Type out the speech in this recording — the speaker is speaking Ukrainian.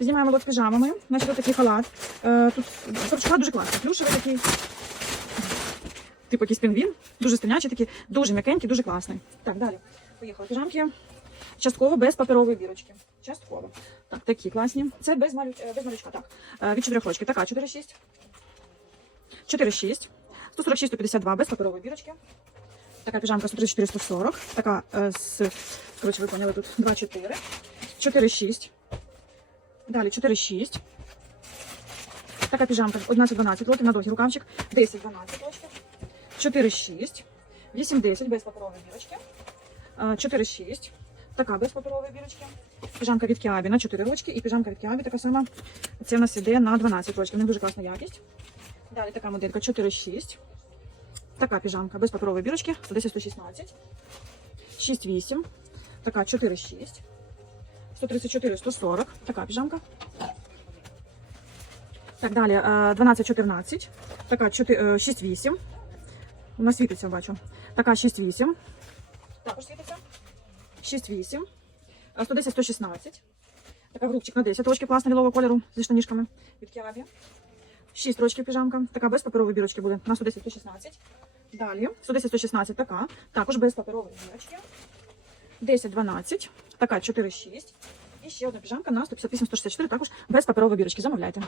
Знімаємо лот піжамами. Значить, ось такий халат. Е, Тут халат дуже класний. Плюшевий такий. Типу якийсь пінгвін. Дуже стильнячий такий, дуже м'якенький, дуже класний. Так, далі. Поїхали. Піжамки. Частково без паперової бірочки. Частково. Так, такі класні. Це без, малю... е, без малючка. Так. Е, Від 4 рочки. Така 4,6. 4,6. 146, 152 без паперової бірочки. Така піжамка 134, 140. Така е, з, коротше, ви поняли, тут 2,4. 4,6. Далі 4,6. Така піжамка 11-12 лотів на дозі рукавчик. 10-12 лотів. 4,6. 8-10 без паперової бірочки. Е, 4,6. Така без паперової бірочки. Піжамка від Кіабі на 4 рочки. І піжамка від Кіабі така сама. Це в нас іде на 12 рочків. В них дуже класна якість. Далі така моделька 4,6. Така піжамка без паперової бірочки. 110-116. 6,8. Така 4,6. 134, 140. Така піжамка. Так, далі е, 12-14. Така 4, е, 6,8. Вона світиться, бачу. Така 6,8. Також світиться. 6,8. Е, 110, 116. Така грубчик на 10 рочки класна лілового кольору зі штанішками від Кіаві. 6 рочків піжамка. Така без паперової бірочки буде на 110, 116. Далі 110, 116 така. Також без паперової бірочки. 10, 12. Така 4, 6. Ще одна піжамка на 158, 164, також без паперової бірочки. Замовляйте.